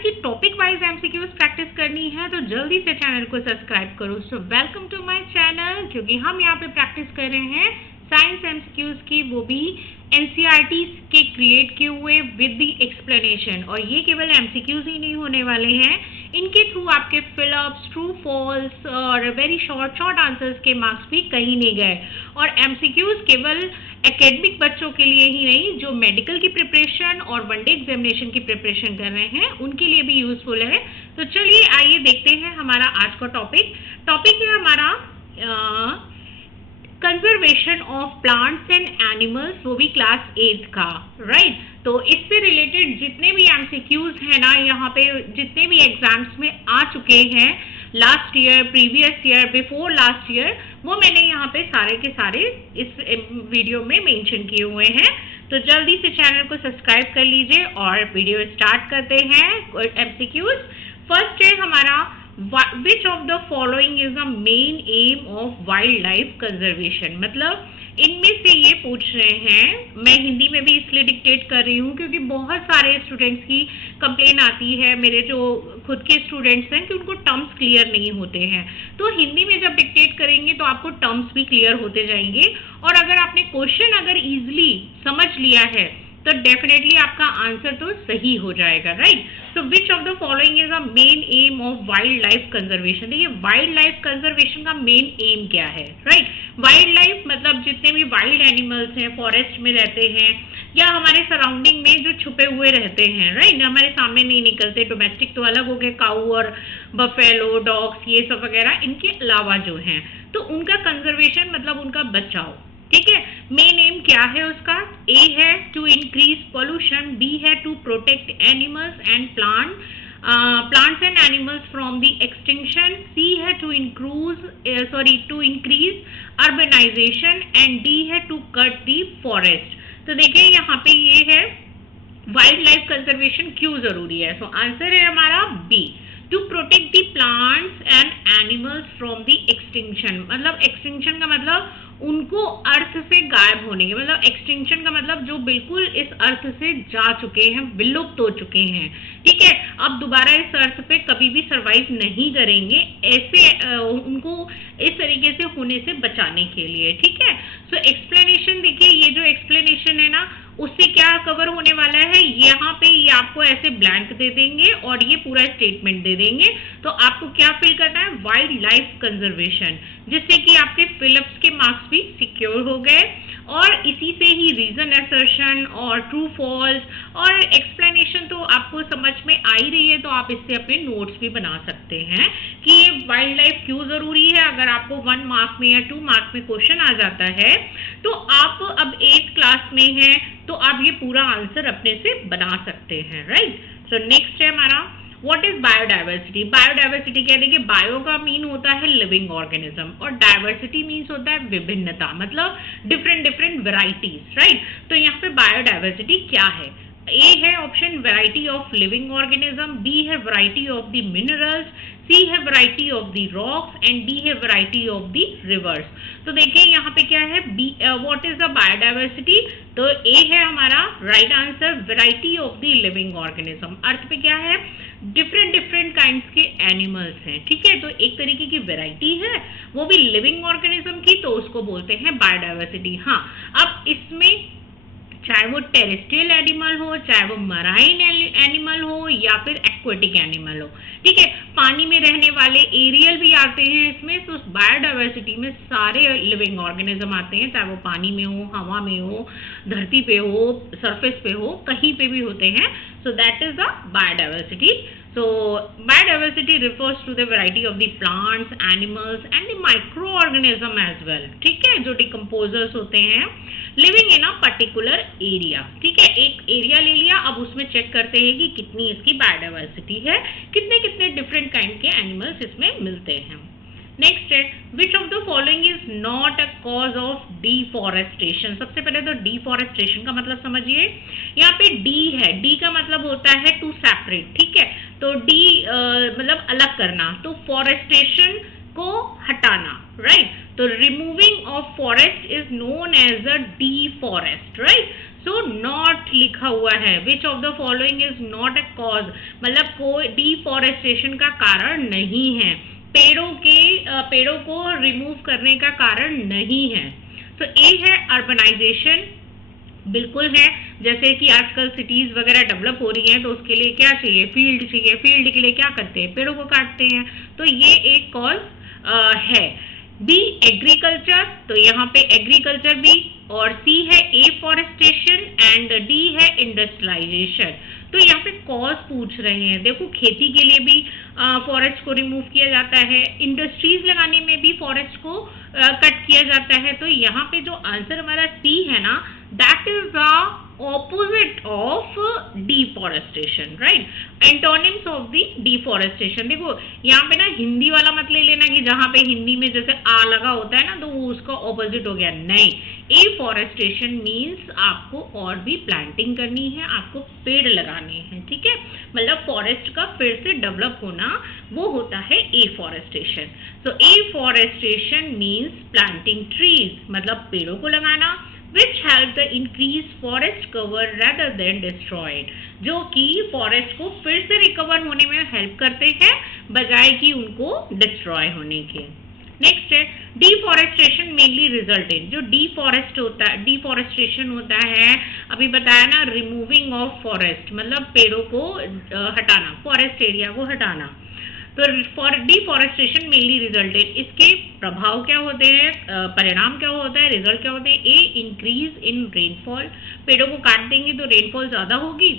की topic wise MCQs practice करनी है तो जल्दी से चैनल को सब्सक्राइब करो। So welcome to my channel, क्योंकि हम यहाँ पे प्रैक्टिस कर रहे हैं साइंस एमसीक्यूज की, वो भी एनसीईआरटी के क्रिएट किए हुए विद द एक्सप्लेनेशन। और ये केवल एमसीक्यूज ही नहीं होने वाले हैं, इनके थ्रू आपके फिलअप्स, ट्रू फॉल्स और वेरी शॉर्ट आंसर्स के मार्क्स भी कहीं नहीं गए। और एमसीक्यूज केवल एकेडमिक बच्चों के लिए ही नहीं, जो मेडिकल की प्रिपरेशन और वनडे एग्जामिनेशन की प्रिपरेशन कर रहे हैं उनके लिए भी यूजफुल है। तो चलिए आइए देखते हैं हमारा आज का टॉपिक है हमारा conservation of plants and animals, वो भी क्लास 8 का, राइट। तो इससे रिलेटेड जितने भी एमसीक्यूज हैं ना, यहाँ पे जितने भी एग्जाम्स में आ चुके हैं last year, previous year, before last year, वो मैंने यहाँ पे सारे के सारे इस वीडियो में मेंशन किए हुए हैं। तो जल्दी से चैनल को सब्सक्राइब कर लीजिए और वीडियो स्टार्ट करते हैं। एमसीक्यूज फर्स्ट है हमारा, which of the following is the main aim of wildlife conservation। मतलब इनमें से ये पूछ रहे हैं, मैं हिंदी में भी इसलिए डिक्टेट कर रही हूँ क्योंकि बहुत सारे स्टूडेंट्स की कंप्लेन आती है, मेरे जो खुद के स्टूडेंट्स हैं, कि उनको टर्म्स क्लियर नहीं होते हैं। तो हिंदी में जब डिक्टेट करेंगे तो आपको टर्म्स भी क्लियर होते जाएंगे, और अगर आपने क्वेश्चन अगर इजिली समझ लिया है तो डेफिनेटली आपका आंसर तो सही हो जाएगा, right. So which of the following is the main M of wild life conservation. देखिए वाइल्ड लाइफ कंजर्वेशन का मेन एम क्या है, राइट। वाइल्ड लाइफ मतलब जितने भी वाइल्ड एनिमल्स हैं, फॉरेस्ट में रहते हैं या हमारे सराउंडिंग में जो छुपे हुए रहते हैं, राइट, हमारे सामने नहीं निकलते। डोमेस्टिक तो अलग हो गए, काऊ और बफेलो, डॉग्स, ये सब वगैरह, इनके अलावा जो हैं, तो उनका कंजर्वेशन मतलब उनका बचाव, ठीक है। मेन एम क्या है उसका? ए है टू इंक्रीज पोल्यूशन, बी है to protect animals and plants and animals from the extinction, C है to increase urbanization and D है टू कट द फॉरेस्ट। तो देखिए यहाँ पे ये है वाइल्ड लाइफ कंजर्वेशन क्यों जरूरी है। सो आंसर है हमारा B, to protect the plants and animals from the extinction. मतलब एक्सटिंक्शन का मतलब उनको अर्थ से गायब होने के, मतलब एक्सटिंक्शन का मतलब जो बिल्कुल इस अर्थ से जा चुके हैं, विलुप्त हो चुके हैं, ठीक है, अब दोबारा इस अर्थ पे कभी भी सरवाइव नहीं करेंगे, ऐसे उनको इस तरीके से होने से बचाने के लिए, ठीक है। सो एक्सप्लेनेशन देखिए, ये जो एक्सप्लेनेशन है ना, उससे क्या कवर होने वाला है, यहाँ पे ये आपको ऐसे ब्लैंक दे देंगे और ये पूरा स्टेटमेंट दे देंगे। तो आपको क्या फिल करना है? वाइल्ड लाइफ कंजर्वेशन, जिससे कि आपके फिलअप्स के मार्क्स भी सिक्योर हो गए। और इसी से ही रीजन असर्शन और ट्रू फॉल्स और एक्सप्लेनेशन तो आपको समझ में आ ही रही है, तो आप इससे अपने नोट्स भी बना सकते हैं कि ये वाइल्ड लाइफ क्यों जरूरी है। अगर आपको 1 मार्क में या 2 मार्क में क्वेश्चन आ जाता है तो आप अब 8th क्लास में हैं, तो आप ये पूरा आंसर अपने से बना सकते हैं, राइट। सो नेक्स्ट है हमारा, व्हाट इज बायोडाइवर्सिटी। बायोडाइवर्सिटी क्या है? देखिए बायो का मीन होता है लिविंग ऑर्गेनिज्म और डाइवर्सिटी मीन्स होता है विभिन्नता, मतलब डिफरेंट वेराइटीज, राइट। तो यहाँ पे बायोडाइवर्सिटी क्या है? ए है option variety of living organism, B है variety of the minerals, C है variety of the rocks and D है वैरायटी ऑफ द रिवर्स। तो देखिए यहाँ पे क्या है, B what is the biodiversity, तो ए है हमारा right answer, variety of the living organism. Earth पे क्या है? डिफरेंट काइंड्स के एनिमल्स हैं, ठीक है। तो एक तरीके की वैरायटी है, वो भी लिविंग ऑर्गेनिज्म की, तो उसको बोलते हैं बायोडाइवर्सिटी। हाँ, अब इसमें चाहे वो टेरेस्ट्रियल एनिमल हो, चाहे वो मराइन एनिमल हो या फिर एक्वेटिक एनिमल हो, ठीक है, पानी में रहने वाले एरियल भी आते हैं इसमें। तो बायोडाइवर्सिटी में सारे लिविंग ऑर्गेनिज्म आते हैं, चाहे वो पानी में हो, हवा में हो, धरती पे हो, सरफेस पे हो, कहीं पे भी होते हैं। So that is the biodiversity. So biodiversity refers to the variety of the plants, animals and the microorganism as well, ठीक है, जो decomposers होते हैं living in a particular area, ठीक है। एक एरिया ले लिया, अब उसमें चेक करते हैं कि कितनी इसकी बायोडाइवर्सिटी है, कितने डिफरेंट काइंड के एनिमल्स इसमें मिलते हैं। नेक्स्ट है, which of the following is not a cause of deforestation. सबसे पहले तो डिफॉरेस्टेशन का मतलब समझिए, यहाँ पे डी है, डी का मतलब होता है टू सेपरेट, ठीक है। तो डी मतलब अलग करना, तो फॉरेस्टेशन को हटाना, राइट। तो removing of forest is known as a deforest, right. So not लिखा हुआ है, which of the following is not a cause, मतलब कोई डिफॉरेस्टेशन का कारण नहीं है, पेड़ों को रिमूव करने का कारण नहीं है। तो ए है अर्बनाइजेशन, बिल्कुल है, जैसे कि आजकल सिटीज वगैरह डेवलप हो रही हैं तो उसके लिए क्या चाहिए, फील्ड चाहिए, फील्ड के लिए क्या करते हैं, पेड़ों को काटते हैं, तो ये एक कॉज है। बी एग्रीकल्चर, तो यहाँ पे एग्रीकल्चर बी, और सी है एफॉरेस्टेशन एंड डी है इंडस्ट्रियलाइजेशन। तो यहाँ पे कॉज पूछ रहे हैं, देखो खेती के लिए भी फॉरेस्ट को रिमूव किया जाता है, इंडस्ट्रीज लगाने में भी फॉरेस्ट को कट किया जाता है, तो यहाँ पे जो आंसर हमारा सी है ना, that is the opposite of deforestation, right, antonyms of the deforestation. देखो यहाँ पे ना हिंदी वाला मत ले लेना कि जहाँ पे हिंदी में जैसे आ लगा होता है ना तो वो उसका ऑपोजिट हो गया, नहीं, एफॉरेस्टेशन मीन्स आपको और भी प्लांटिंग करनी है, आपको पेड़ लगाने हैं, ठीक है, मतलब फॉरेस्ट का फिर से डेवलप होना वो होता है एफॉरेस्टेशन। सो एफॉरेस्टेशन मीन्स प्लांटिंग ट्रीज, मतलब पेड़ों को लगाना, which help the increase forest cover rather than destroyed, जो कि फॉरेस्ट को फिर से रिकवर होने में हेल्प करते हैं बजाय कि उनको डिस्ट्रॉय होने के। नेक्स्ट है डिफॉरेस्टेशन मेनली रिजल्ट इन, जो डिफॉरेस्टेशन होता है अभी बताया ना, रिमूविंग ऑफ फॉरेस्ट, मतलब पेड़ों को हटाना, फॉरेस्ट एरिया को हटाना। तो फॉर डिफॉरेस्टेशन मेनली रिजल्टेड, इसके प्रभाव क्या होते हैं, परिणाम क्या होता है, रिजल्ट क्या होते हैं, ए इंक्रीज इन रेनफॉल, पेड़ों को काट देंगे तो रेनफॉल ज्यादा होगी,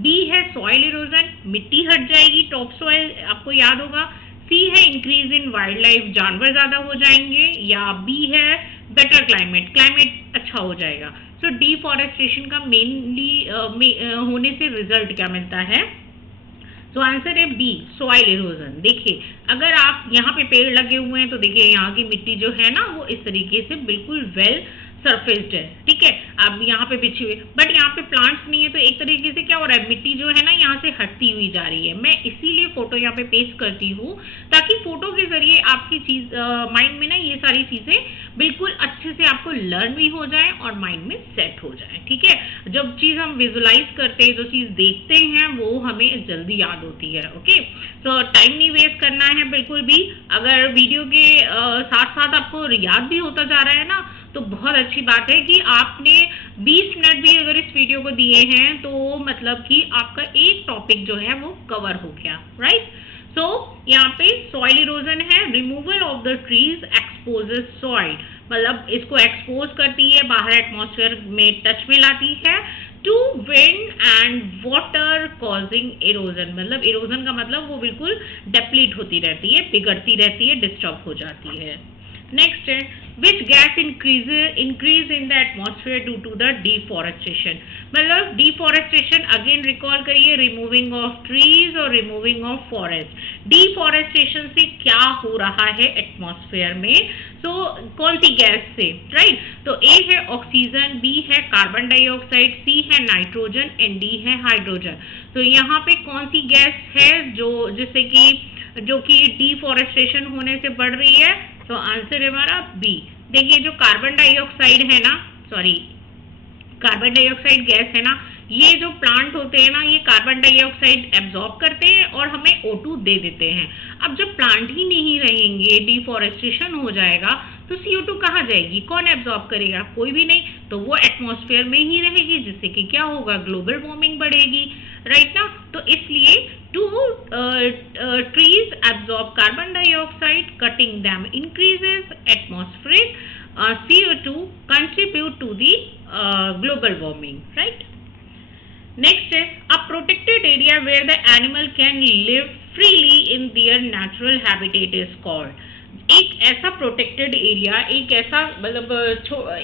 बी है सॉइल इरोजन, मिट्टी हट जाएगी, टॉप सॉइल आपको याद होगा, सी है इंक्रीज इन वाइल्ड लाइफ, जानवर ज्यादा हो जाएंगे, या बी है बेटर क्लाइमेट, क्लाइमेट अच्छा हो जाएगा। सो डिफॉरेस्टेशन का मेनली होने से रिजल्ट क्या मिलता है, तो आंसर है बी सॉइल इरोजन। देखिए अगर आप यहाँ पे पेड़ लगे हुए हैं तो देखिए यहाँ की मिट्टी जो है ना वो इस तरीके से बिल्कुल वेल सरफेस्ड है, ठीक है, अब यहाँ पे बिछी हुई, बट यहाँ पे प्लांट्स नहीं है तो एक तरीके से क्या हो रहा है, मिट्टी जो है ना यहाँ से हटती हुई जा रही है। मैं इसीलिए फोटो यहाँ पे पेस्ट करती हूँ ताकि फोटो के जरिए आपकी चीज माइंड में ना ये सारी चीजें बिल्कुल अच्छे से आपको लर्न भी हो जाए और माइंड में सेट हो जाए, ठीक है। जब चीज हम विजुलाइज करते हैं, जो चीज देखते हैं वो हमें जल्दी याद होती है। ओके, तो टाइम नहीं वेस्ट करना है बिल्कुल भी, अगर वीडियो के साथ साथ आपको याद भी होता जा रहा है ना तो बहुत अच्छी बात है कि आपने 20 मिनट भी अगर इस वीडियो को दिए हैं तो मतलब कि आपका एक टॉपिक जो है वो कवर हो गया, राइट। सो यहाँ पे सॉइल इरोजन है, removal of the trees exposes soil, मतलब इसको एक्सपोज करती है, बाहर एटमॉस्फेयर में टच में लाती है, to wind and water causing erosion, मतलब इरोजन का मतलब वो बिल्कुल डेप्लीट होती रहती है, बिगड़ती रहती है, डिस्टर्ब हो जाती है। नेक्स्ट है which gas increase in the atmosphere due to the deforestation, मतलब डिफॉरेस्टेशन अगेन रिकॉल करिए, रिमूविंग ऑफ ट्रीज और रिमूविंग ऑफ फॉरेस्ट, डिफॉरेस्टेशन से क्या हो रहा है एटमॉस्फेयर में, सो कौन सी गैस से, राइट। तो ए है ऑक्सीजन, बी है कार्बन डाइऑक्साइड, सी है नाइट्रोजन एंड डी है हाइड्रोजन। तो यहाँ पे कौन सी गैस है जो कि डिफॉरेस्टेशन होने से बढ़ रही है, तो आंसर है हमारा बी। देखिए जो कार्बन डाइऑक्साइड है ना, सॉरी कार्बन डाइऑक्साइड गैस है ना, ये जो प्लांट होते हैं ना ये कार्बन डाइऑक्साइड एब्जॉर्ब करते हैं और हमें O2 दे देते हैं। अब जब प्लांट ही नहीं रहेंगे, डिफॉरेस्टेशन हो जाएगा तो CO2 कहाँ जाएगी, कौन एब्जॉर्ब करेगा, कोई भी नहीं, तो वो एटमॉस्फेयर में ही रहेगी, जिससे कि क्या होगा, ग्लोबल वार्मिंग बढ़ेगी, राइट ना। तो इसलिए to trees absorb carbon dioxide, cutting them increases atmospheric CO2 contribute to the global warming, right? Next है a protected area where the animal can live freely in their natural habitat is called, एक ऐसा protected area, एक ऐसा मतलब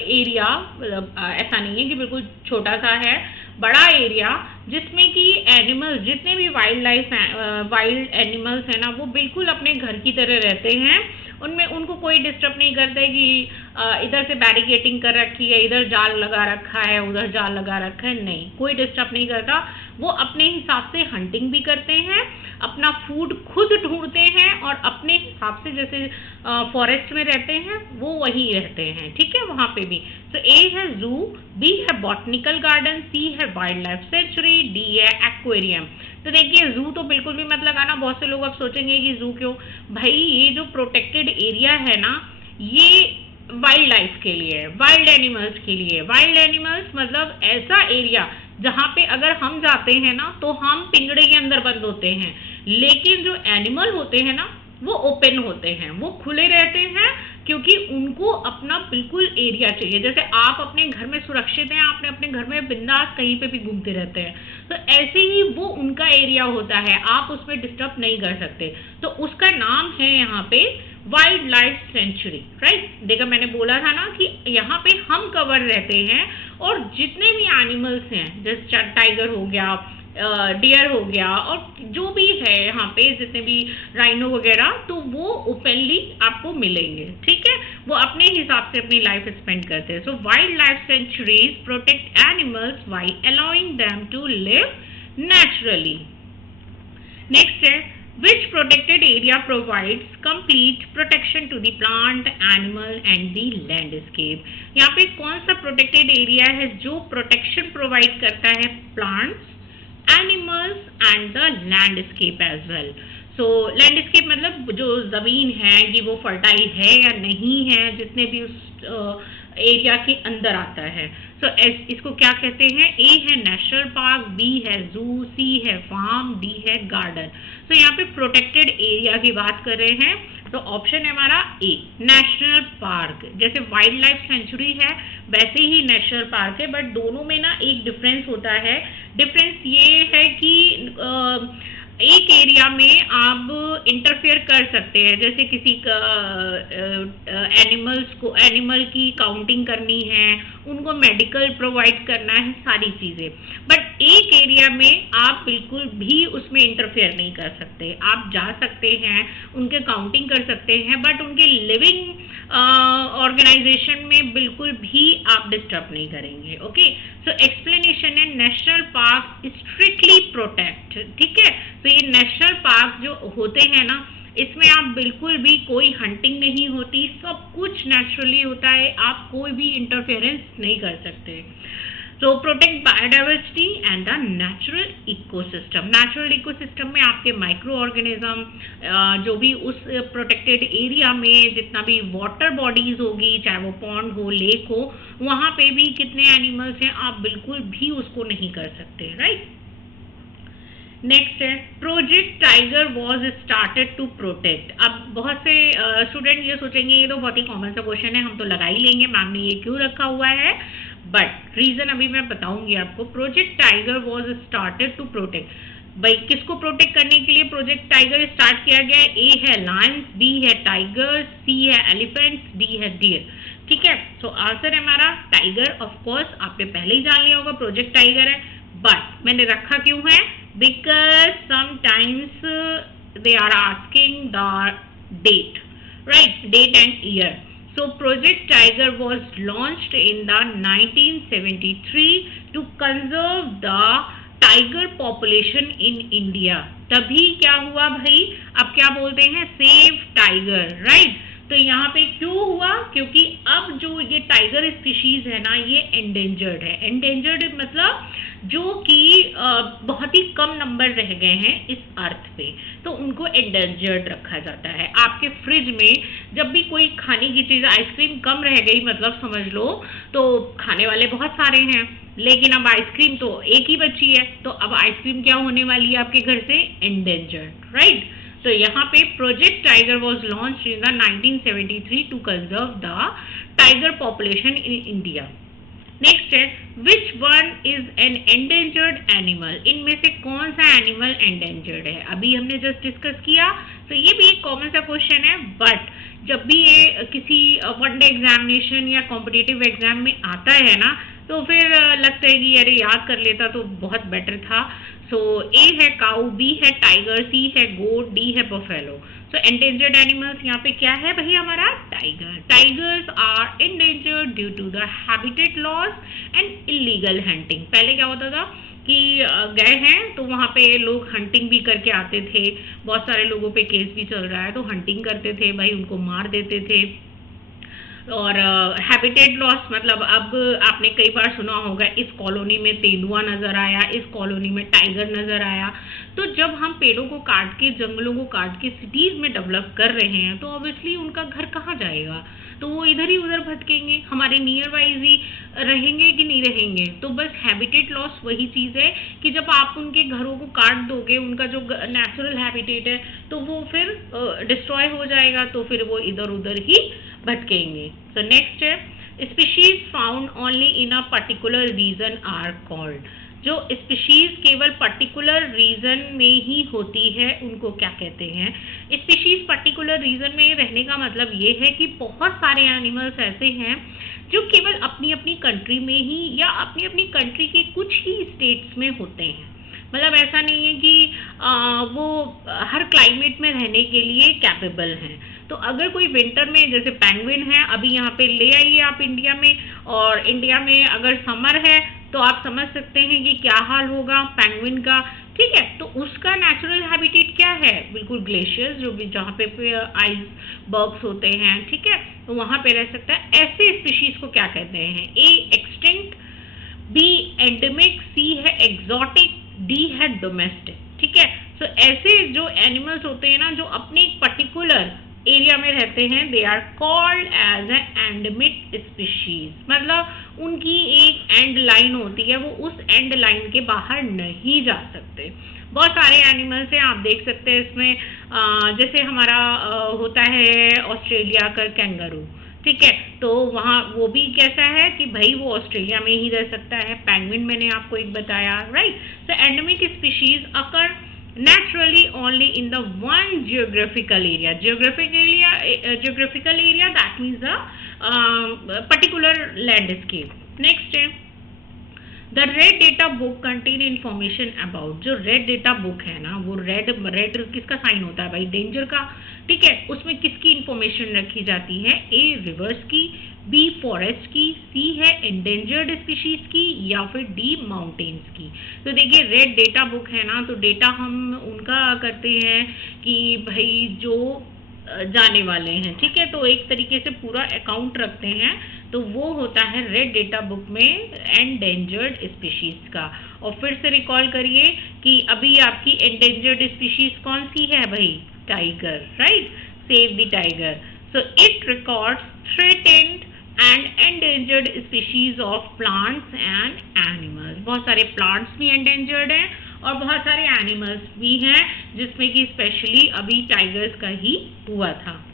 area, मतलब ऐसा नहीं है कि बिल्कुल छोटा सा है, बड़ा एरिया जिसमें कि एनिमल्स, जितने भी वाइल्ड एनिमल्स हैं ना वो बिल्कुल अपने घर की तरह रहते हैं, उनमें उनको कोई डिस्टर्ब नहीं करता है कि इधर से बैरिकेटिंग कर रखी है, इधर जाल लगा रखा है, उधर जाल लगा रखा है, नहीं, कोई डिस्टर्ब नहीं करता। वो अपने हिसाब से हंटिंग भी करते हैं, अपना फूड खुद ढूंढते हैं और अपने हिसाब से जैसे फॉरेस्ट में रहते हैं वो वही रहते हैं, ठीक है, वहाँ पे भी। तो ए है जू, बी है बॉटनिकल गार्डन, सी है वाइल्ड लाइफ सेंचुरी, डी है एक्वेरियम। तो देखिए जू तो बिल्कुल भी मत लगाना। बहुत से लोग अब सोचेंगे कि जू क्यों, भाई ये जो प्रोटेक्टेड एरिया है ना, ये वाइल्ड लाइफ के लिए, वाइल्ड एनिमल्स के लिए। वाइल्ड एनिमल्स मतलब ऐसा एरिया जहाँ पे अगर हम जाते हैं ना तो हम पिंजड़े के अंदर बंद होते हैं, लेकिन जो एनिमल होते हैं ना वो ओपन होते हैं, वो खुले रहते हैं, क्योंकि उनको अपना बिल्कुल एरिया चाहिए। जैसे आप अपने घर में सुरक्षित हैं, आपने अपने घर में बिंदास कहीं पे भी घूमते रहते हैं, तो ऐसे ही वो उनका एरिया होता है, आप उसमें डिस्टर्ब नहीं कर सकते। तो उसका नाम है यहाँ पे वाइल्ड लाइफ सेंचुरी, राइट। देखा, मैंने बोला था ना कि यहाँ पे हम कवर रहते हैं और जितने भी एनिमल्स हैं, जैसे टाइगर हो गया, डियर हो गया, और जो भी है यहाँ पे जितने भी राइनो वगैरह, तो वो ओपनली आपको मिलेंगे, ठीक है। वो अपने हिसाब से अपनी लाइफ स्पेंड करते हैं। So wild life sanctuaries protect animals while allowing them to live naturally. Next है, which protected area provides complete protection to the plant, animal and the landscape। यहाँ पे कौन सा प्रोटेक्टेड एरिया है जो प्रोटेक्शन प्रोवाइड करता है plants, animals and the landscape as well. So landscape मतलब जो जमीन है कि वो फर्टाइल है या नहीं है, जितने भी उस एरिया के अंदर आता है। सो इसको क्या कहते हैं, ए है नेशनल पार्क, बी है जू, सी है फार्म, डी है गार्डन। तो यहाँ पे प्रोटेक्टेड एरिया की बात कर रहे हैं, तो ऑप्शन है हमारा ए नेशनल पार्क। जैसे वाइल्ड लाइफ सेंचुरी है वैसे ही नेशनल पार्क है, बट दोनों में ना एक डिफरेंस होता है। डिफरेंस ये है कि एक एरिया में आप इंटरफेयर कर सकते हैं, जैसे किसी का एनिमल की काउंटिंग करनी है, उनको मेडिकल प्रोवाइड करना है, सारी चीज़ें। बट एक एरिया में आप बिल्कुल भी उसमें इंटरफेयर नहीं कर सकते। आप जा सकते हैं, उनके काउंटिंग कर सकते हैं, बट उनके लिविंग ऑर्गेनाइजेशन में बिल्कुल भी आप डिस्टर्ब नहीं करेंगे। ओके, सो एक्सप्लेनेशन है नेशनल पार्क स्ट्रिक्टली प्रोटेक्ट, ठीक है। तो ये नेशनल पार्क जो होते हैं ना, इसमें आप बिल्कुल भी कोई हंटिंग नहीं होती, सब कुछ नेचुरली होता है, आप कोई भी इंटरफेरेंस नहीं कर सकते। तो protect biodiversity and the natural ecosystem. Natural ecosystem में आपके माइक्रो ऑर्गेनिज्म, जो भी उस प्रोटेक्टेड एरिया में जितना भी वाटर बॉडीज होगी, चाहे वो पॉन्ड हो, लेक हो, वहाँ पे भी कितने एनिमल्स हैं आप बिल्कुल भी उसको नहीं कर सकते, राइट। नेक्स्ट है Project tiger was started to protect. अब बहुत से स्टूडेंट ये सोचेंगे ये तो बहुत ही कॉमन सा क्वेश्चन है, हम तो लगा ही लेंगे, मैम ने ये क्यों रखा हुआ है, बट रीजन अभी मैं बताऊंगी आपको। Project tiger was started to protect. भाई किसको प्रोटेक्ट करने के लिए प्रोजेक्ट टाइगर स्टार्ट किया गया है? ए है लायंस, बी है टाइगर, सी है एलिफेंट्स, डी है डियर, ठीक है। सो आंसर है हमारा टाइगर। ऑफ कोर्स आपने पहले ही जान लिया होगा प्रोजेक्ट टाइगर है, बट मैंने रखा क्यों है, because sometimes they are asking the date, right, date and year. So Project Tiger was launched in the 1973 to conserve the tiger population in India। तभी क्या हुआ भाई, अब क्या बोलते हैं, सेव टाइगर, राइट। तो यहाँ पे क्यों हुआ, क्योंकि अब जो ये टाइगर स्पीशीज है ना, ये एंडेंजर्ड है। एंडेंजर्ड मतलब जो कि बहुत ही कम नंबर रह गए हैं इस अर्थ पे, तो उनको एंडेंजर्ड रखा जाता है। आपके फ्रिज में जब भी कोई खाने की चीज़, आइसक्रीम कम रह गई मतलब समझ लो, तो खाने वाले बहुत सारे हैं, लेकिन अब आइसक्रीम तो एक ही बची है, तो अब आइसक्रीम क्या होने वाली है आपके घर से, एंडेंजर्ड, राइट। तो यहाँ पे project tiger was launch in the 1973 to conserve the tiger population in India. Next है which one is an endangered animal. इनमें से कौन सा एनिमल एंडेंजर्ड है, अभी हमने जस्ट डिस्कस किया। तो ये भी एक कॉमन सा क्वेश्चन है, बट जब भी ये किसी वन डे एग्जामिनेशन या कॉम्पिटिटिव एग्जाम में आता है ना, तो फिर लगता है कि अरे याद कर लेता तो बहुत बेटर था। सो ए है काउ, बी है टाइगर, सी है गोट, डी है बफेलो। सो एंडेंजर्ड एनिमल्स यहाँ पे क्या है भाई हमारा tiger. Tigers are endangered due to the habitat loss and illegal hunting. पहले क्या होता था कि गए हैं तो वहाँ पे लोग हंटिंग भी करके आते थे, बहुत सारे लोगों पे केस भी चल रहा है, तो हंटिंग करते थे भाई, उनको मार देते थे। और हैबिटेट लॉस मतलब अब आपने कई बार सुना होगा इस कॉलोनी में तेंदुआ नज़र आया, इस कॉलोनी में टाइगर नज़र आया। तो जब हम पेड़ों को काट के, जंगलों को काट के सिटीज़ में डेवलप कर रहे हैं तो ऑब्वियसली उनका घर कहाँ जाएगा, तो वो इधर ही उधर भटकेंगे, हमारे नियर वाइज ही रहेंगे कि नहीं रहेंगे। तो बस हैबिटेट लॉस वही चीज़ है कि जब आप उनके घरों को काट दोगे, उनका जो नेचुरल हैबिटेट है तो वो फिर डिस्ट्रॉय हो जाएगा, तो फिर वो इधर उधर ही भटकेंगे। सो नेक्स्ट है species found only in a particular region are called. जो स्पीशीज केवल पर्टिकुलर रीजन में ही होती है उनको क्या कहते हैं। स्पीशीज पर्टिकुलर रीजन में रहने का मतलब ये है कि बहुत सारे एनिमल्स ऐसे हैं जो केवल अपनी अपनी कंट्री में ही या अपनी अपनी कंट्री के कुछ ही स्टेट्स में होते हैं। मतलब ऐसा नहीं है कि वो हर क्लाइमेट में रहने के लिए कैपेबल हैं। तो अगर कोई विंटर में, जैसे पेंगुइन है, अभी यहाँ पे ले आइए आप इंडिया में, और इंडिया में अगर समर है तो आप समझ सकते हैं कि क्या हाल होगा पेंगुइन का, ठीक है। तो उसका नेचुरल हैबिटेट क्या है, बिल्कुल ग्लेशियर्स, जो भी जहाँ पे आइस बर्ग्स होते हैं, ठीक है, तो वहाँ पे रह सकता है। ऐसे स्पीशीज को क्या कहते हैं, ए एक्सटिंक्ट, बी एंडेमिक, सी है एग्जॉटिक, डी है डोमेस्टिक, ठीक है। सो ऐसे जो एनिमल्स होते हैं ना, जो अपने एक पर्टिकुलर एरिया में रहते हैं, they are called as endemic species. मतलब उनकी एक एंड लाइन होती है, वो उस एंड लाइन के बाहर नहीं जा सकते। बहुत सारे एनिमल्स हैं, आप देख सकते हैं इसमें, जैसे हमारा होता है ऑस्ट्रेलिया का कैंगरू, ठीक है, तो वहाँ वो भी कैसा है कि भाई वो ऑस्ट्रेलिया में ही रह सकता है। पेंगुइन मैंने आपको एक बताया, right. So endemic species occur naturally only in the one geographical area. Geographical area that means the particular landscape. Next है the red data book contain information about। जो रेड डेटा बुक है ना, वो red किसका sign होता है भाई, danger का, ठीक है। उसमें किसकी इंफॉर्मेशन रखी जाती है, ए रिवर्स की, बी फॉरेस्ट की, सी है एंडेंजर्ड स्पीशीज की, या फिर डी माउंटेन्स की। तो देखिए रेड डेटा बुक है ना, तो डेटा हम उनका करते हैं कि भाई जो जाने वाले हैं, ठीक है, तो एक तरीके से पूरा अकाउंट रखते हैं, तो वो होता है रेड डेटा बुक में एंडेंजर्ड स्पीशीज का। और फिर से रिकॉल करिए कि अभी आपकी एंडेंजर्ड स्पीशीज कौन सी है भाई, tiger, right, save the tiger. So it records threatened and endangered species of plants and animals. बहुत सारे प्लांट्स भी एंडेंजर्ड हैं और बहुत सारे एनिमल्स भी हैं, जिसमें कि स्पेशली अभी टाइगर्स का ही हुआ था।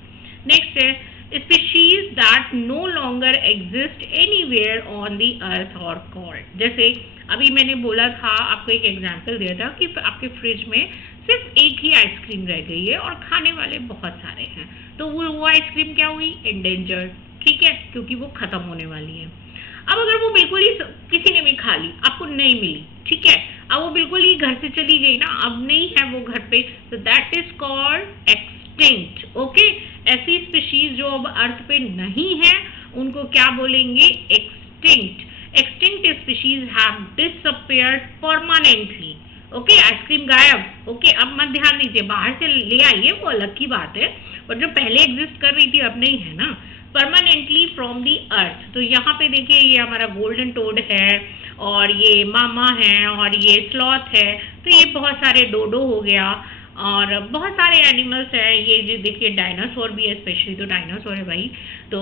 नेक्स्ट है species that no longer exist anywhere on the earth और कॉल्ड। जैसे अभी मैंने बोला था, आपको एक एग्जांपल दिया था कि आपके फ्रिज में सिर्फ एक ही आइसक्रीम रह गई है और खाने वाले बहुत सारे हैं, तो वो आइसक्रीम क्या हुई, एंडेंजर्ड, ठीक है, क्योंकि वो खत्म होने वाली है। अब अगर वो बिल्कुल ही किसी ने भी खा ली, आपको नहीं मिली, ठीक है, अब वो बिल्कुल ही घर से चली गई ना, अब नहीं है वो घर पे, तो that is called extinct, okay. ऐसी स्पीशीज जो अब अर्थ पे नहीं है उनको क्या बोलेंगे, extinct. Extinct species have disappeared permanently, okay. Ice cream गायब, ओके, अब मत ध्यान दीजिए, बाहर से ले आइए वो अलग की बात है, और जो पहले एग्जिस्ट कर रही थी अब नहीं है ना, परमानेंटली फ्रॉम दी अर्थ। तो यहाँ पे देखिए ये हमारा गोल्डन टोड है, और ये मामा है, और ये स्लॉथ है, तो ये बहुत सारे डोडो हो गया, और बहुत सारे एनिमल्स हैं। ये जो देखिए डायनासोर भी है, स्पेशली तो डायनासोर है भाई। तो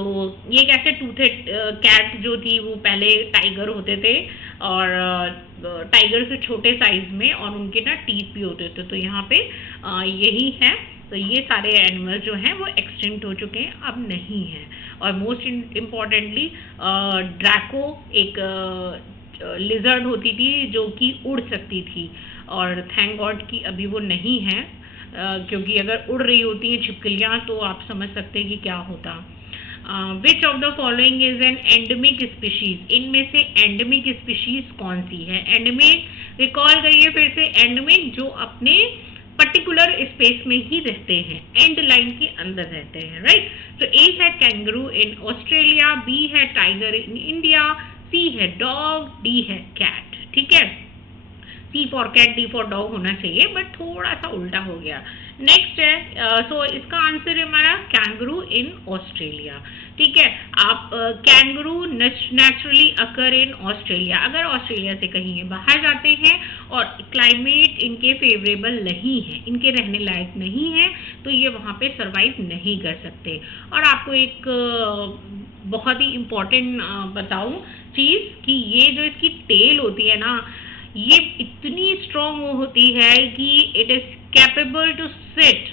ये कैसे टूथेड कैट जो थी वो पहले टाइगर होते थे, और टाइगर से छोटे साइज में, और उनके ना टीथ भी होते थे। तो यहाँ पे यही है, तो ये सारे एनिमल्स जो हैं वो एक्सटिंक्ट हो चुके हैं, अब नहीं हैं। और मोस्ट इम्पॉर्टेंटली ड्रैको एक लिजर्ड होती थी जो कि उड़ सकती थी, और थैंक गॉड कि अभी वो नहीं है, क्योंकि अगर उड़ रही होती हैं छिपकलियाँ तो आप समझ सकते हैं कि क्या होता। विच of the following is an endemic species, इनमें से एंडेमिक स्पीशीज कौन सी है? एंडेमिक रिकॉल करिए फिर से, एंडेमिक जो अपने पर्टिकुलर स्पेस में ही रहते हैं, एंड लाइन के अंदर रहते हैं, राइट? तो ए है कैंगरू इन ऑस्ट्रेलिया, बी है टाइगर इन इंडिया, सी है डॉग, डी है कैट, ठीक है? C for cat, D for dog होना चाहिए, बट थोड़ा सा उल्टा हो गया। नेक्स्ट है, सो इसका आंसर है हमारा कैंगरू इन ऑस्ट्रेलिया, ठीक है? आप kangaroo naturally occur in Australia, अगर ऑस्ट्रेलिया से कहीं बाहर जाते हैं और क्लाइमेट इनके फेवरेबल नहीं है, इनके रहने लायक नहीं है, तो ये वहाँ पे सरवाइव नहीं कर सकते। और आपको एक बहुत ही इम्पोर्टेंट बताऊँ चीज़ कि ये जो इसकी टेल होती है ना, ये इतनी स्ट्रॉन्ग होती है कि it is capable to sit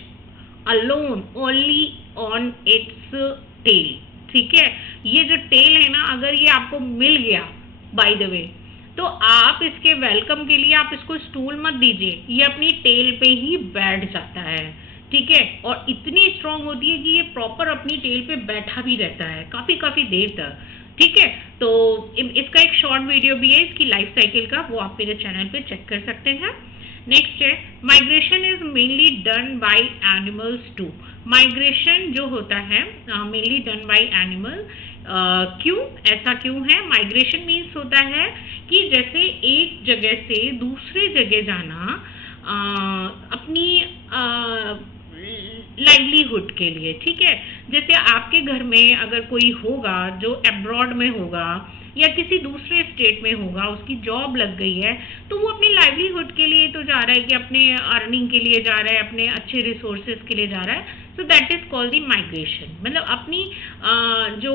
alone only on its tail, ठीक है? ये जो टेल है ना, अगर ये आपको मिल गया बाय द वे, तो आप इसके वेलकम के लिए आप इसको स्टूल मत दीजिए, ये अपनी टेल पे ही बैठ जाता है, ठीक है? और इतनी स्ट्रॉन्ग होती है कि ये प्रॉपर अपनी टेल पे बैठा भी रहता है काफ़ी देर तक, ठीक है? तो इसका एक शॉर्ट वीडियो भी है इसकी लाइफ साइकिल का, वो आप मेरे चैनल पे चेक कर सकते हैं। नेक्स्ट है, migration is mainly done by animals to, migration जो होता है मेनली डन बाय एनिमल, क्यों, ऐसा क्यों है? माइग्रेशन मीन्स होता है कि जैसे एक जगह से दूसरे जगह जाना अपनी लाइवलीहुड के लिए, ठीक है? जैसे आपके घर में अगर कोई होगा जो अब्रॉड में होगा या किसी दूसरे स्टेट में होगा, उसकी जॉब लग गई है, तो वो अपनी लाइवलीहुड के लिए तो जा रहा है कि अपने अर्निंग के लिए जा रहा है, अपने अच्छे रिसोर्सेज के लिए जा रहा है, so that is called the migration. मतलब अपनी जो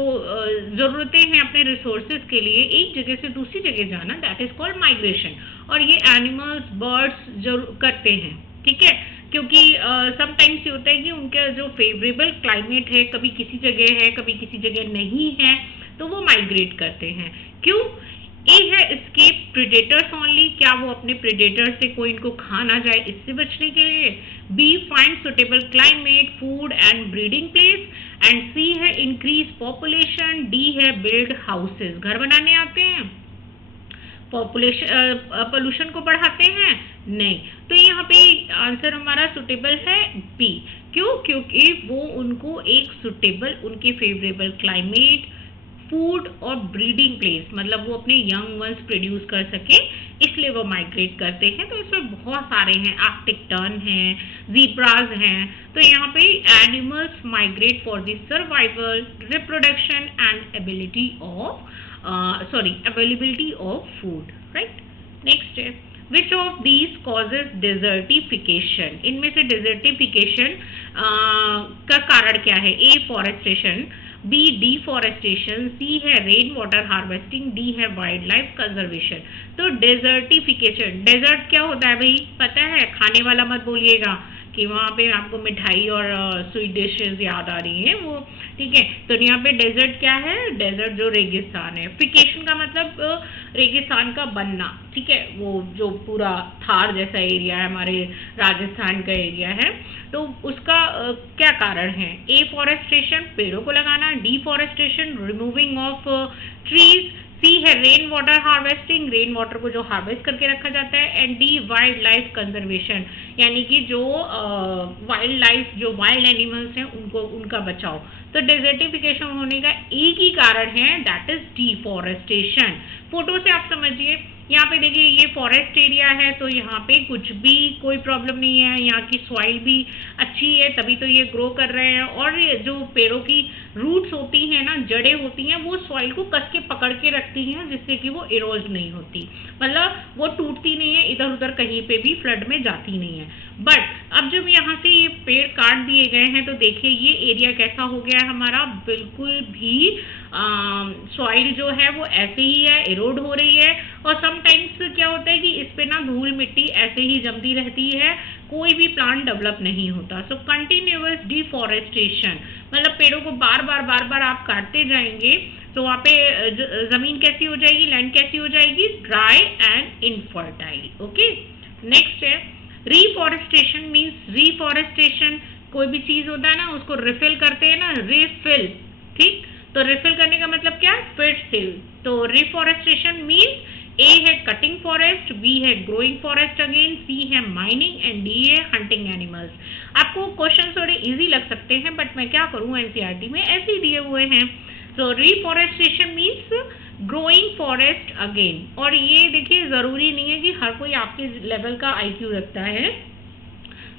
ज़रूरतें हैं अपने रिसोर्सेज के लिए एक जगह से दूसरी जगह जाना, दैट इज कॉल्ड माइग्रेशन। और ये एनिमल्स बर्ड्स जो करते हैं, ठीक है? क्योंकि समटाइम्स ये होता है कि उनका जो फेवरेबल क्लाइमेट है, कभी किसी जगह है कभी किसी जगह नहीं है, तो वो माइग्रेट करते हैं। क्यों? ए है एस्केप प्रेडेटर्स ओनली, क्या वो अपने प्रेडेटर से कोई इनको खा ना जाए इससे बचने के लिए। B find suitable climate, food and breeding place, and C है इंक्रीज पॉपुलेशन, डी है बिल्ड हाउसेज, घर बनाने आते हैं। पोल्यूशन को बढ़ाते हैं? नहीं। तो यहाँ पे आंसर हमारा सुटेबल है बी। क्यों? क्योंकि वो उनको एक सुटेबल, उनके फेवरेबल क्लाइमेट, फूड और ब्रीडिंग प्लेस, मतलब वो अपने यंग वंस प्रोड्यूस कर सके, इसलिए वो माइग्रेट करते हैं। तो इसमें बहुत सारे हैं, आर्कटिक टर्न हैं, ज़ीब्रास हैं। तो यहाँ पे animals migrate for the survival, reproduction and ability of availability of food, right? Next है, which of these causes desertification? इनमें से desertification का कारण क्या है? A forestation, B deforestation, C है रेन वाटर हार्वेस्टिंग, D है वाइल्ड लाइफ कंजर्वेशन। तो डेजर्टिफिकेशन, डेजर्ट क्या होता है भाई पता है? खाने वाला मत बोलिएगा कि वहाँ पे आपको मिठाई और स्वीट डिशेज याद आ रही हैं वो, ठीक है? तो यहाँ पे डेजर्ट क्या है? डेजर्ट जो रेगिस्तान है। फिकेशन का मतलब रेगिस्तान का बनना, ठीक है? वो जो पूरा थार जैसा एरिया है, हमारे राजस्थान का एरिया है, तो उसका क्या कारण है? ए फॉरेस्टेशन, पेड़ों को लगाना, deforestation, removing of trees, C है rain water harvesting, rain water को जो हार्वेस्ट करके रखा जाता है, and D wild life conservation, यानी कि जो वाइल्ड लाइफ, जो वाइल्ड एनिमल्स हैं उनको, उनका बचाव। तो डेजर्टिफिकेशन होने का एक ही कारण है, दैट इज डिफॉरेस्टेशन। फोटो से आप समझिए, यहाँ पे देखिए ये फॉरेस्ट एरिया है, तो यहाँ पे कुछ भी कोई प्रॉब्लम नहीं है, यहाँ की सॉइल भी अच्छी है, तभी तो ये ग्रो कर रहे हैं। और जो पेड़ों की रूट्स होती हैं ना, जड़ें होती हैं, वो सॉइल को कस के पकड़ के रखती हैं, जिससे कि वो इरोज नहीं होती, मतलब वो टूटती नहीं है, इधर उधर कहीं पे भी फ्लड में जाती नहीं है। बट अब जब यहाँ से ये पेड़ काट दिए गए हैं, तो देखिए ये एरिया कैसा हो गया है हमारा, बिल्कुल भी सॉइल जो है वो ऐसे ही है, इरोड हो रही है। और समटाइम्स क्या होता है कि इस पे ना धूल मिट्टी ऐसे ही जमती रहती है, कोई भी प्लांट डेवलप नहीं होता। सो कंटिन्यूअस डिफॉरेस्टेशन, मतलब पेड़ों को बार बार आप काटते जाएंगे, तो वहाँ पे जमीन कैसी हो जाएगी, लैंड कैसी हो जाएगी, dry and infertile. Okay, next है रीफॉरेस्टेशन। मीन्स रीफॉरेस्टेशन, कोई भी चीज होता है ना उसको रिफिल करते हैं ना, रिफिल, ठीक, तो रिफिल करने का मतलब क्या, फिर से। तो रिफॉरेस्टेशन मीन्स ए है कटिंग फॉरेस्ट, बी है ग्रोइंग फॉरेस्ट अगेन, सी है माइनिंग एंड डी है हंटिंग एनिमल्स। आपको क्वेश्चन थोड़े इजी लग सकते हैं बट मैं क्या करूँ, एनसीईआरटी में ऐसे ही दिए हुए हैं। तो reforestation means growing forest again, और ये देखिए ज़रूरी नहीं है कि हर कोई आपके लेवल का आईक्यू रखता है,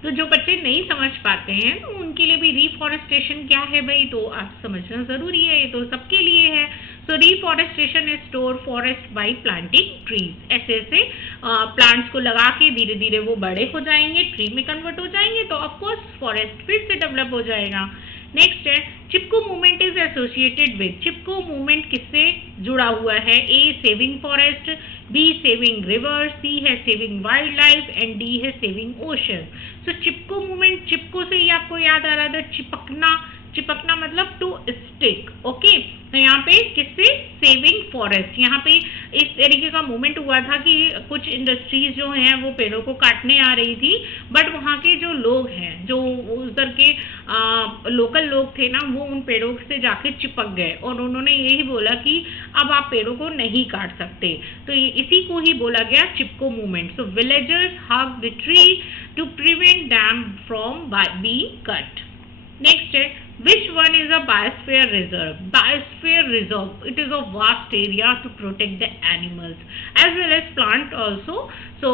तो जो बच्चे नहीं समझ पाते हैं तो उनके लिए भी रिफॉरेस्टेशन क्या है भाई, तो आप समझना ज़रूरी है, ये तो सबके लिए है। So reforestation is store forest by planting trees, ऐसे ऐसे प्लांट्स को लगा के धीरे धीरे वो बड़े हो जाएंगे, ट्री में कन्वर्ट हो जाएंगे, तो ऑफकोर्स फॉरेस्ट फिर से डेवलप हो जाएगा। नेक्स्ट है Chipko movement is associated with, Chipko movement किससे जुड़ा हुआ है, A saving forest, B saving river, C है saving wild life and D है saving ocean. So Chipko movement, Chipko से ही आपको याद आ रहा था चिपकना, चिपकना मतलब टू स्टिक, ओके। तो यहाँ पे किससे, सेविंग फॉरेस्ट, यहाँ पे इस तरीके का मूवमेंट हुआ था कि कुछ इंडस्ट्रीज जो हैं वो पेड़ों को काटने आ रही थी, बट वहाँ के जो लोग हैं, जो उधर के लोकल लोग थे ना, वो उन पेड़ों से जाके चिपक गए और उन्होंने यही बोला कि अब आप पेड़ों को नहीं काट सकते, तो इसी को ही बोला गया Chipko movement. So villagers hug the tree to prevent them from being cut. Next है which one is a biosphere reserve? Biosphere reserve, it is a vast area to protect the animals as well as plant also. So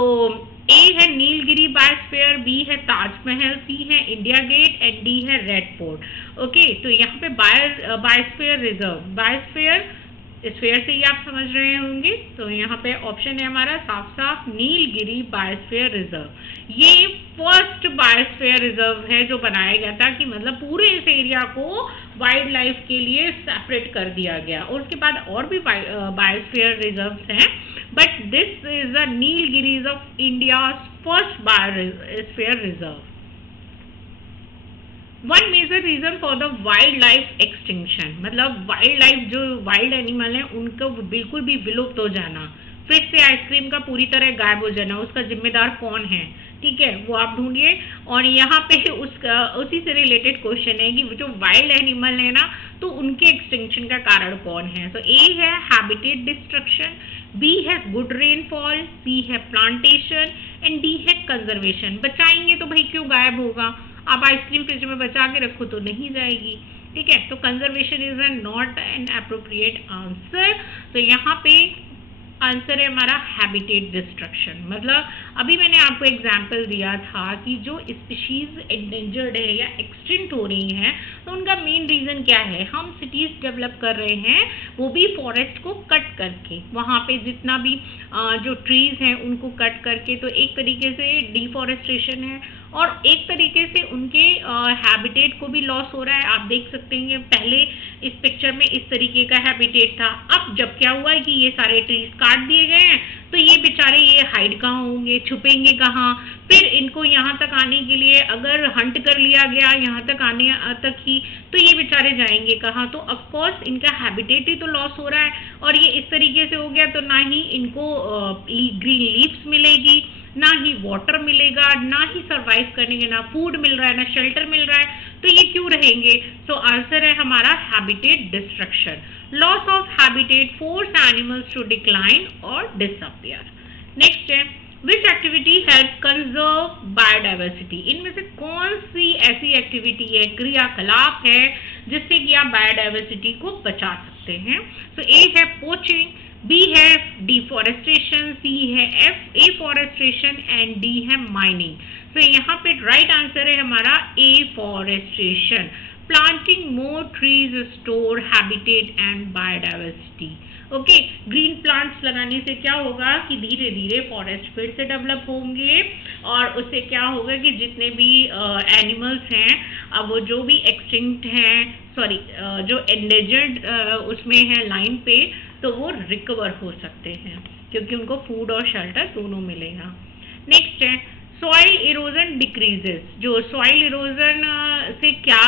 A है Nilgiri biosphere, B है Taj Mahal, C है India gate and D है red fort. Okay, तो यहाँ पे biosphere reserve, biosphere sphere से ही आप समझ रहे होंगे, तो यहाँ पे ऑप्शन है हमारा साफ साफ नीलगिरी बायोस्फीयर रिजर्व। ये फर्स्ट बायोस्फीयर रिजर्व है जो बनाया गया था, कि मतलब पूरे इस एरिया को वाइल्ड लाइफ के लिए सेपरेट कर दिया गया, और उसके बाद और भी बायोस्फीयर रिजर्व्स हैं, but this is the Nilgiris of India first biosphere reserve. One major reason for the wildlife extinction, मतलब वाइल्ड लाइफ जो वाइल्ड एनिमल है उनको बिल्कुल भी विलुप्त हो जाना, फिर से आइसक्रीम का पूरी तरह गायब हो जाना, उसका जिम्मेदार कौन है, ठीक है, वो आप ढूंढिए। और यहाँ पे उसका उसी से रिलेटेड क्वेश्चन है कि जो वाइल्ड एनिमल है ना, तो उनके एक्सटिंक्शन का कारण कौन है। तो ए है हैबिटेट डिस्ट्रक्शन, बी है गुड रेनफॉल, सी है प्लांटेशन एंड डी है कंजर्वेशन। बचाएंगे तो भाई क्यों गायब होगा, आप आइसक्रीम फ्रिज में बचा के रखो तो नहीं जाएगी, ठीक है। तो conservation is not an appropriate answer. तो यहाँ पे आंसर है हमारा हैबिटेट डिस्ट्रक्शन। मतलब अभी मैंने आपको एग्जाम्पल दिया था कि जो स्पीशीज एंडेंजर्ड है या एक्सटिंक्ट हो रही हैं, तो उनका मेन रीज़न क्या है, हम सिटीज़ डेवलप कर रहे हैं, वो भी फॉरेस्ट को कट करके, वहाँ पे जितना भी जो ट्रीज़ हैं उनको कट करके, तो एक तरीके से डिफॉरेस्टेशन है और एक तरीके से उनके हैबिटेट को भी लॉस हो रहा है। आप देख सकते हैं पहले इस पिक्चर में इस तरीके का हैबिटेट था, अब जब क्या हुआ है कि ये सारे ट्रीज काट दिए गए हैं, तो ये बेचारे ये हाइड कहाँ होंगे, छुपेंगे कहाँ, फिर इनको यहाँ तक आने के लिए अगर हंट कर लिया गया यहाँ तक आने तक ही, तो ये बेचारे जाएंगे कहाँ। तो ऑफकोर्स इनका हैबिटेट ही तो लॉस हो रहा है, और ये इस तरीके से हो गया तो ना ही इनको ग्रीन लीव्स मिलेगी, ना ही वाटर मिलेगा, ना ही सरवाइव करने के, ना फूड मिल रहा है, ना शेल्टर मिल रहा है, तो ये क्यों रहेंगे। सो आंसर है हमारा habitat destruction. Loss of habitat force animals to decline और डिसअपियर। नेक्स्ट है which activity help conserve biodiversity. इनमें से कौन सी ऐसी एक्टिविटी है, क्रियाकलाप है, जिससे कि आप बायोडाइवर्सिटी को बचा सकते हैं। तो ए है पोचिंग, बी है डिफॉरेस्टेशन, सी है एफॉरेस्टेशन एंड डी है माइनिंग। तो यहाँ पे राइट आंसर है हमारा afforestation. Planting more trees store habitat and biodiversity. Okay, green plants लगाने से क्या होगा कि धीरे धीरे फॉरेस्ट फिर से डेवलप होंगे, और उससे क्या होगा कि जितने भी एनिमल्स हैं, वो जो भी एक्सटिंक्ट हैं, जो एंडेंजर्ड उसमें है लाइन पे, तो वो रिकवर हो सकते हैं क्योंकि उनको फूड और शेल्टर दोनों मिलेगा। नेक्स्ट है सॉइल इरोजन डिक्रीजेस। जो सॉइल इरोजन से क्या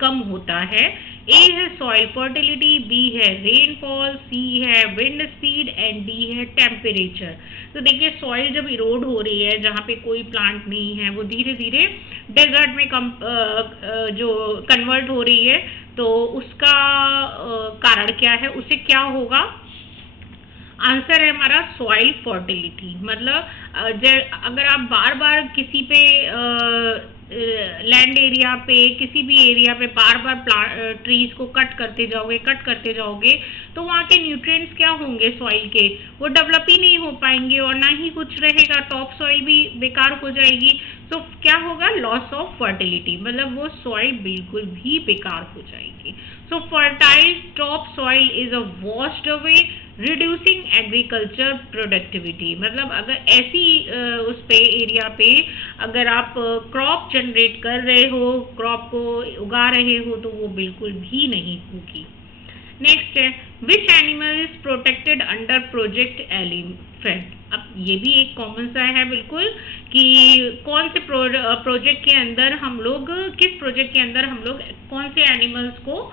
कम होता है, ए है सॉइल फर्टिलिटी, बी है रेनफॉल, सी है विंड स्पीड एंड डी है टेम्परेचर। तो देखिए सॉइल जब इरोड हो रही है, जहाँ पे कोई प्लांट नहीं है, वो धीरे धीरे डेजर्ट में जो कन्वर्ट हो रही है, तो उसका कारण क्या है, उसे क्या होगा? आंसर है हमारा सॉइल फर्टिलिटी। मतलब अगर आप बार बार किसी पे लैंड एरिया पे, किसी भी एरिया पे बार बार ट्रीज को कट करते जाओगे तो वहाँ के न्यूट्रिएंट्स क्या होंगे सॉइल के, वो डेवलप ही नहीं हो पाएंगे और ना ही कुछ रहेगा, टॉप सॉइल भी बेकार हो जाएगी। तो क्या होगा? लॉस ऑफ फर्टिलिटी, मतलब वो सॉइल बिल्कुल भी बेकार हो जाएगी। So fertile top soil is a washed away reducing agriculture productivity. मतलब अगर ऐसी उस पे एरिया पे अगर आप क्रॉप जनरेट कर रहे हो, क्रॉप को उगा रहे हो, तो वो बिल्कुल भी नहीं होगी। नेक्स्ट है which animal is protected under project elephant. अब ये भी एक कॉमन सा है बिल्कुल कि कौन से प्रोजेक्ट के अंदर हम लोग, किस प्रोजेक्ट के अंदर हम लोग कौन से एनिमल्स को,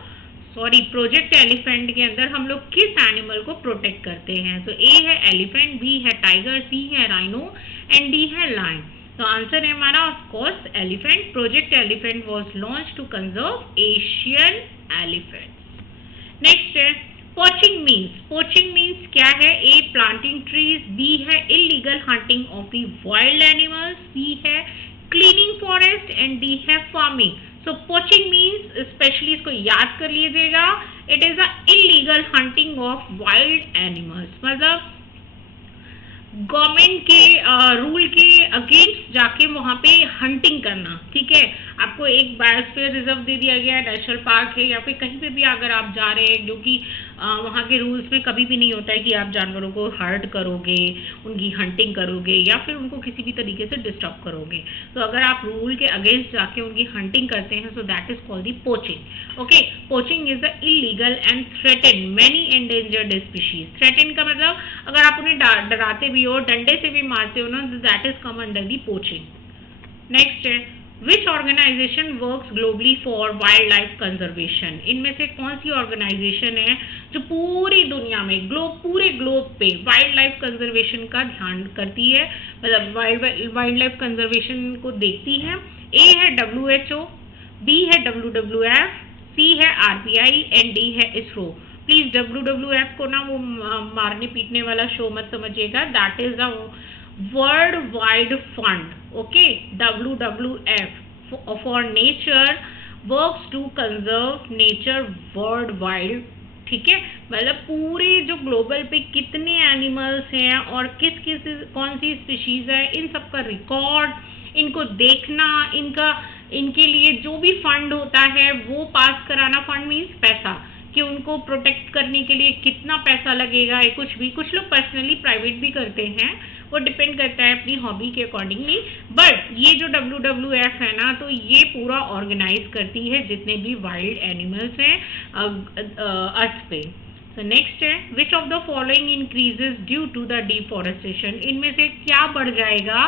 प्रोजेक्ट एलिफेंट के अंदर हम लोग किस एनिमल को प्रोटेक्ट करते हैं। तो ए है एलिफेंट, बी है टाइगर, सी है राइनो एंड डी है लायन। तो आंसर है हमारा of course elephant. Project elephant was launch to conserve Asian elephants. Next है पोचिंग मीन्स। पोचिंग मीन्स क्या है? ए प्लांटिंग ट्रीज, बी है illegal hunting of the wild animals, C है cleaning forest and D है farming. So poaching means, specially इसको याद कर लीजिएगा, it is a illegal hunting of wild animals. मतलब गवर्नमेंट के रूल के अगेंस्ट जाके वहाँ पे हंटिंग करना, ठीक है। आपको एक बायोस्फीयर रिजर्व दे दिया गया है, नेशनल पार्क है, या फिर कहीं पे भी अगर आप जा रहे हैं, जो कि वहाँ के रूल्स में कभी भी नहीं होता है कि आप जानवरों को हर्ट करोगे, उनकी हंटिंग करोगे या फिर उनको किसी भी तरीके से डिस्टर्ब करोगे। तो अगर आप रूल के अगेंस्ट जाके उनकी हंटिंग करते हैं, so that is called the poaching. Okay, poaching is the illegal and threaten many endangered species. Threaten का मतलब अगर आप उन्हें डराते भी हो, डंडे से भी मारते हो ना, that is come under the poaching. Next है which organization works globally for wild life conservation. इनमें से कौन सी ऑर्गेनाइजेशन है जो पूरी दुनिया में, पूरे ग्लोब पे वाइल्ड लाइफ कंजर्वेशन का ध्यान करती है, मतलब वाइल्ड लाइफ कंजर्वेशन को देखती है? ए है WHO, बी है WWF, सी है RBI एंड डी है इसरो। प्लीज WWF को ना वो मारने पीटने वाला शो मत समझिएगा, that is the world wide fund. Okay, WWF for nature works to conserve nature worldwide, ठीक है। मतलब पूरे जो ग्लोबल पे कितने एनिमल्स हैं और कौन सी स्पीशीज है, इन सब का रिकॉर्ड, इनको देखना, इनके लिए जो भी फंड होता है वो पास कराना। फंड मीन्स पैसा, कि उनको प्रोटेक्ट करने के लिए कितना पैसा लगेगा, या कुछ लोग पर्सनली प्राइवेट भी करते हैं, वो डिपेंड करता है अपनी हॉबी के अकॉर्डिंगली। बट ये जो WWF है ना, तो ये पूरा ऑर्गेनाइज करती है जितने भी वाइल्ड एनिमल्स हैं अर्थ पे। So next है which of the following increases due to the deforestation। इनमें से क्या बढ़ जाएगा?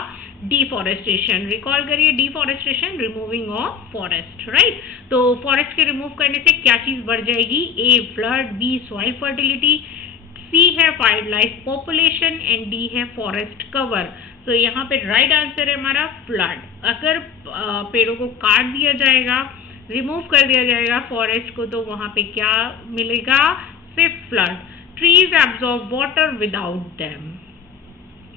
डिफॉरेस्टेशन। रिकॉल करिए, deforestation removing of forest, right. तो फॉरेस्ट के रिमूव करने से क्या चीज बढ़ जाएगी? A flood, B soil fertility, C है wild life population and D है फॉरेस्ट कवर। तो यहाँ पे राइट आंसर है हमारा फ्लड। अगर पेड़ों को काट दिया जाएगा, रिमूव कर दिया जाएगा फॉरेस्ट को, तो वहाँ पे क्या मिलेगा? सिर्फ flood. Trees absorb water without dam,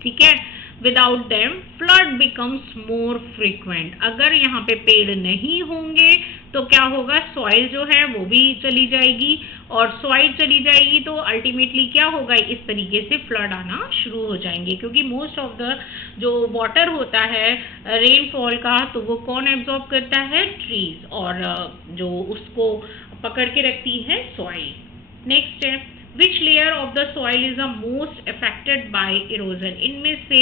ठीक है। Without dam flood becomes more frequent. अगर यहाँ पे पेड़ नहीं होंगे तो क्या होगा? सॉइल जो है वो भी चली जाएगी, और सॉइल चली जाएगी तो अल्टीमेटली क्या होगा? इस तरीके से फ्लड आना शुरू हो जाएंगे, क्योंकि मोस्ट ऑफ द जो वाटर होता है रेनफॉल का, तो वो कौन एब्जॉर्ब करता है? ट्रीज, और जो उसको पकड़ के रखती है सॉइल। नेक्स्ट है which layer of the soil is the most affected by erosion. इनमें से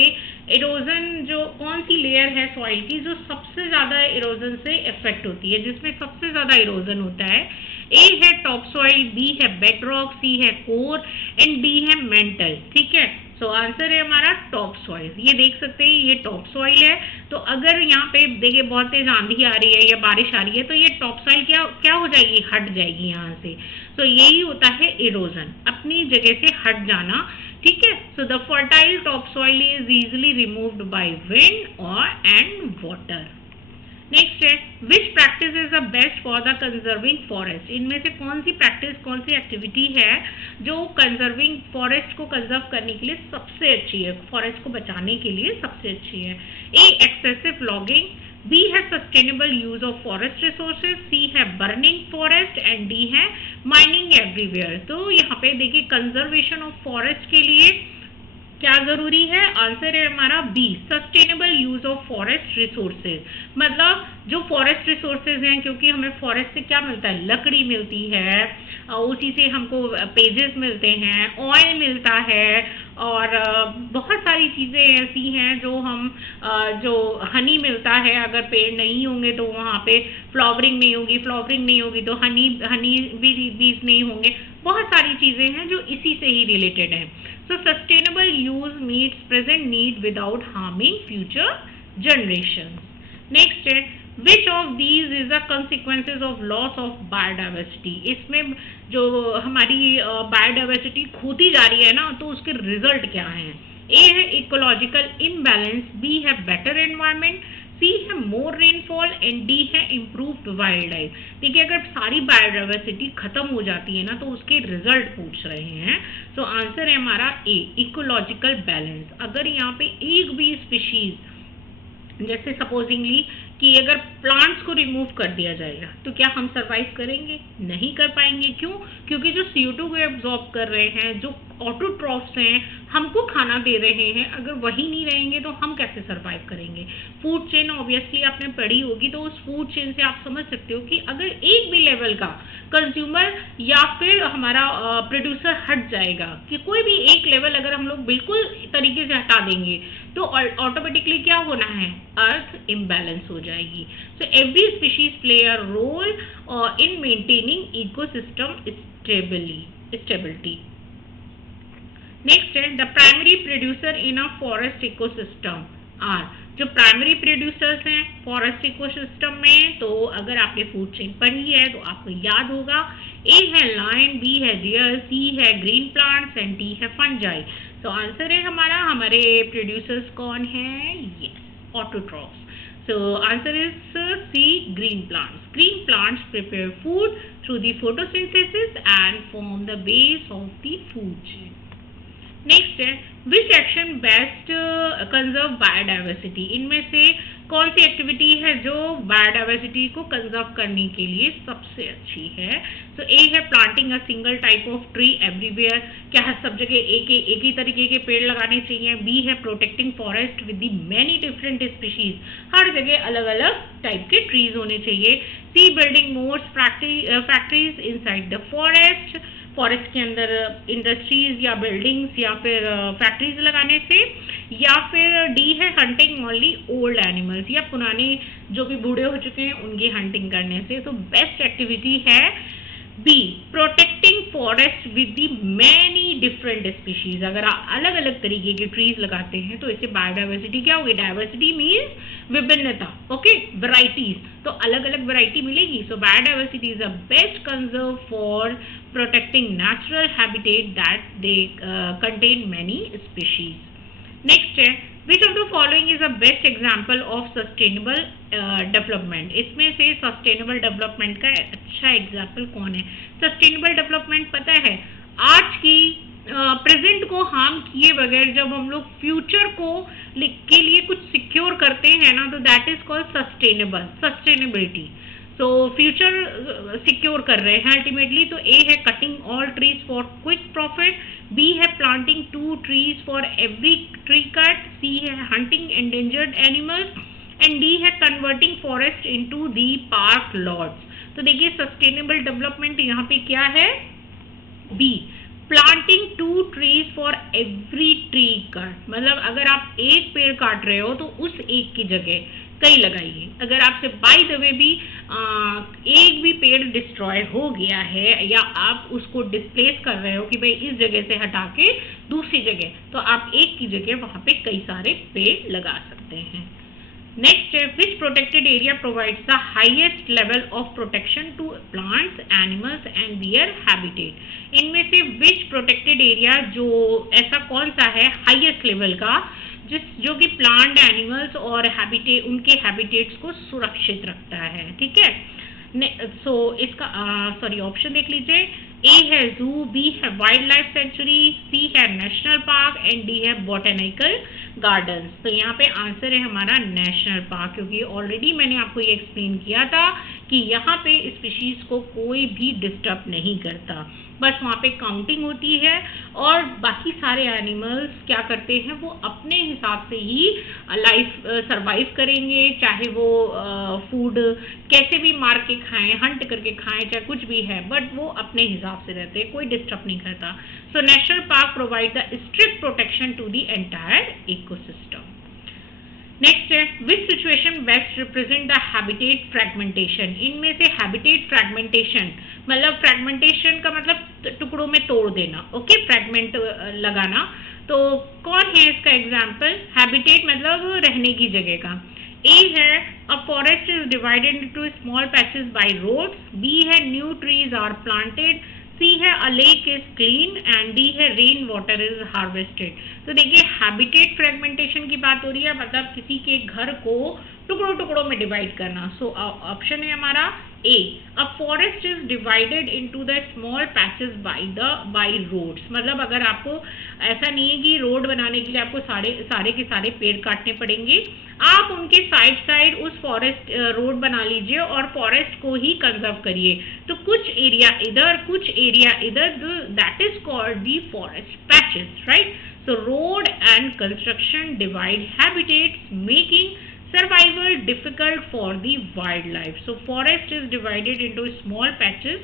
इरोजन जो कौन सी लेयर है सॉइल की जो सबसे ज्यादा इरोजन से इफेक्ट होती है, जिसमें सबसे ज्यादा इरोजन होता है? ए है टॉप सॉइल, बी है बेडरॉक, सी है कोर एंड डी है मेंटल, ठीक है। सो आंसर है हमारा टॉप सॉइल। ये देख सकते हैं, ये टॉप सॉइल है। तो अगर यहाँ पे देखिए बहुत तेज आंधी आ रही है या बारिश आ रही है, तो ये टॉप सॉइल क्या हो जाएगी? हट जाएगी यहाँ से। सो यही होता है इरोजन, अपनी जगह से हट जाना, ठीक है। So the fertile top soil is easily removed by wind और एंड वाटर। नेक्स्ट है which practice is the best for the conserving forest. इनमें से कौन सी प्रैक्टिस, कौन सी एक्टिविटी है जो कंजर्विंग फॉरेस्ट को कंजर्व करने के लिए सबसे अच्छी है, फॉरेस्ट को बचाने के लिए सबसे अच्छी है। ए एक्सेसिव लॉगिंग, बी है sustainable use of forest resources, C है बर्निंग फॉरेस्ट एंड डी है माइनिंग एवरीवेयर। तो यहाँ पे देखिए कंजर्वेशन ऑफ फॉरेस्ट के लिए क्या जरूरी है, आंसर है हमारा be sustainable use of forest resources. मतलब जो फॉरेस्ट रिसोर्सेज हैं, क्योंकि हमें फॉरेस्ट से क्या मिलता है, लकड़ी मिलती है, उसी से हमको पेजेस मिलते हैं, ऑयल मिलता है और बहुत सारी चीज़ें ऐसी हैं जो हम जो हनी मिलता है, अगर पेड़ नहीं होंगे तो वहाँ पे फ्लावरिंग नहीं होगी, फ्लावरिंग नहीं होगी तो हनी बीज नहीं होंगे। बहुत सारी चीज़ें हैं जो इसी से ही रिलेटेड हैं। So sustainable use meets present need without harming future generations. Next है which of these is the consequences of loss of biodiversity। इसमें जो हमारी बायोडाइवर्सिटी खोती जा रही है ना, तो उसके रिजल्ट क्या हैं। ए है इकोलॉजिकल इम्बैलेंस, बी है बेटर एनवायरनमेंट, सी है मोर रेनफॉल एंड डी है इम्प्रूव्ड वाइल्ड लाइफ। देखिए अगर सारी बायोडाइवर्सिटी खत्म हो जाती है ना तो उसके रिजल्ट पूछ रहे हैं। तो आंसर है हमारा ए इकोलॉजिकल बैलेंस। अगर यहाँ पे एक भी स्पीशीज, जैसे सपोजिंगली कि अगर प्लांट्स को रिमूव कर दिया जाएगा तो क्या हम सरवाइव करेंगे, नहीं कर पाएंगे। क्यों, क्योंकि जो CO2 को एब्जॉर्ब कर रहे हैं, जो ऑटोट्रॉफ्स हैं, हमको खाना दे रहे हैं, अगर वही नहीं रहेंगे तो हम कैसे सरवाइव करेंगे। फूड चेन ऑब्वियसली आपने पढ़ी होगी, तो उस फूड चेन से आप समझ सकते हो कि अगर एक भी लेवल का कंज्यूमर या फिर हमारा प्रोड्यूसर हट जाएगा, कि कोई भी एक लेवल अगर हम लोग बिल्कुल तरीके से हटा देंगे तो ऑटोमेटिकली क्या होना है, अर्थ इम्बैलेंस हो जाएगी। So every species play a role in maintaining ecosystem stability. Next है the primary producer in a forest ecosystem are. जो प्राइमरी प्रोड्यूसर्स हैं फॉरेस्ट इकोसिस्टम में, तो अगर आपने फूड चेन पढ़ी है तो आपको याद होगा, ए है लायन, बी है डियर, सी है ग्रीन प्लांट्स एंड डी है फंजाई। तो आंसर है हमारा, हमारे प्रोड्यूसर्स कौन है, yes autotrophs. So answer is C green plants. Green plants prepare food through the photosynthesis and form the base of the food chain. Next है which action best conserve biodiversity. इनमें से कौन सी activity है जो biodiversity को conserve करने के लिए सबसे अच्छी है। तो ए है planting a single type of tree everywhere, क्या है सब जगह एक ही तरीके के पेड़ लगाने चाहिए। बी है protecting forest with the many different species, हर जगह अलग अलग टाइप के ट्रीज होने चाहिए। C building more factories inside the forest, forest के अंदर इंडस्ट्रीज या बिल्डिंग्स या फिर फैक्ट्रीज लगाने से। या फिर डी है हंटिंग ओनली ओल्ड एनिमल्स, या पुराने जो भी बूढ़े हो चुके हैं उनकी हंटिंग करने से। तो बेस्ट एक्टिविटी है B protecting forest with the many different species. अगर आप अलग अलग तरीके के ट्रीज लगाते हैं तो इससे बायोडाइवर्सिटी क्या होगी, डाइवर्सिटी मीन्स विभिन्नता, ओके वैरायटीज, तो अलग अलग वैरायटी मिलेगी। So biodiversity is a best conserve for protecting natural habitat that they contain many species. Next है which of the following is the best example of sustainable development। इसमें से sustainable development का अच्छा example कौन है। sustainable development पता है आज की प्रेजेंट को हार्म किए बगैर जब हम लोग फ्यूचर को के लिए कुछ सिक्योर करते हैं ना, तो that is called sustainability. So future secure कर रहे हैं अल्टीमेटली। तो ए है cutting all trees for quick profit, B है planting 2 trees for every tree cut, C है hunting endangered animals and D है converting forest into the park lots. तो देखिए सस्टेनेबल डेवलपमेंट यहाँ पे क्या है, B planting 2 trees for every tree cut. मतलब अगर आप एक पेड़ काट रहे हो तो उस एक की जगह कई लगाइए। अगर आपसे बाय द वे भी एक भी पेड़ डिस्ट्रॉय हो गया है या आप उसको डिस्प्लेस कर रहे हो कि भाई इस जगह से हटा के दूसरी जगह, तो आप एक की जगह वहाँ पे कई सारे पेड़ लगा सकते हैं। नेक्स्ट है which protected area provides the highest level of protection to plants, animals and their habitat. इनमें से विच प्रोटेक्टेड एरिया जो ऐसा कौन सा है हाईएस्ट लेवल का जो कि प्लांट, एनिमल्स और हैबिटेट उनके हैबिटेट्स को सुरक्षित रखता है। ठीक है, सो इसका ऑप्शन देख लीजिए। ए है जू, बी है वाइल्ड लाइफ सेंचुरी, सी है नेशनल पार्क एंड डी है बॉटेनिकल गार्डन्स। तो यहाँ पे आंसर है हमारा नेशनल पार्क, क्योंकि ऑलरेडी मैंने आपको ये एक्सप्लेन किया था कि यहाँ पे स्पीशीज को कोई भी डिस्टर्ब नहीं करता, बस वहाँ पे काउंटिंग होती है और बाकी सारे एनिमल्स क्या करते हैं, वो अपने हिसाब से ही लाइफ सरवाइव करेंगे, चाहे वो फूड कैसे भी मार के खाएं, हंट करके खाएं, चाहे कुछ भी है, बट वो अपने हिसाब से रहते हैं, कोई डिस्टर्ब नहीं करता। So national park provide the strict protection to the entire ecosystem. Next है which situation best represent the habitat fragmentation. इनमें से हैबिटेट फ्रैगमेंटेशन मतलब फ्रैगमेंटेशन का मतलब टुकड़ों में तोड़ देना, ओके, फ्रैगमेंट लगाना। तो कौन है इसका एग्जाम्पल? हैबिटेट मतलब रहने की जगह का। ए है a forest is divided into small patches by roads, B है new trees are planted, C है a lake is clean and D है रेन वाटर इज हार्वेस्टेड। तो देखिए हैबिटेट फ्रेगमेंटेशन की बात हो रही है, मतलब किसी के घर को टुकड़ों टुकड़ों में डिवाइड करना। सो ऑप्शन है हमारा A, a forest is divided into the small patches by roads. मतलब अगर आपको ऐसा नहीं है कि रोड बनाने के लिए आपको सारे के सारे पेड़ काटने पड़ेंगे, आप उनके साइड उस फॉरेस्ट रोड बना लीजिए और फॉरेस्ट को ही कंजर्व करिए। तो कुछ एरिया इधर कुछ एरिया इधर, that is called the forest patches, right. So road and construction divide habitats making survival difficult for the wildlife. So forest is divided into small patches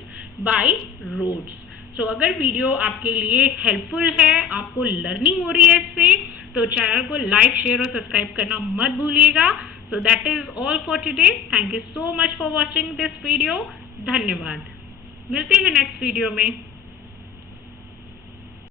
by roads. So अगर video आपके लिए helpful है, आपको learning हो रही है इससे, तो चैनल को लाइक, शेयर और सब्सक्राइब करना मत भूलिएगा। So that is all for today. Thank you so much for watching this video. धन्यवाद। मिलते हैं नेक्स्ट वीडियो में।